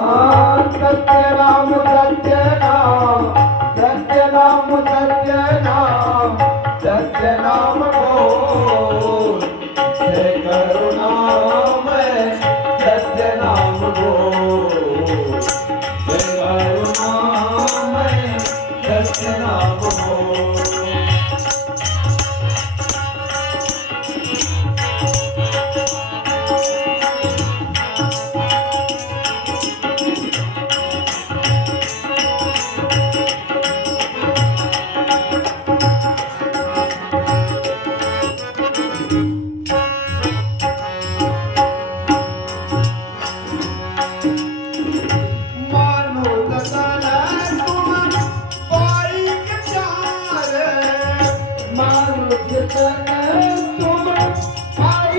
राम सत्य राम सत्य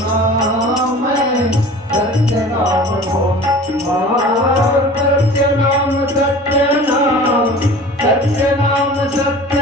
नाम सत्य नाम सत्य नाम सत्य नाम सत्य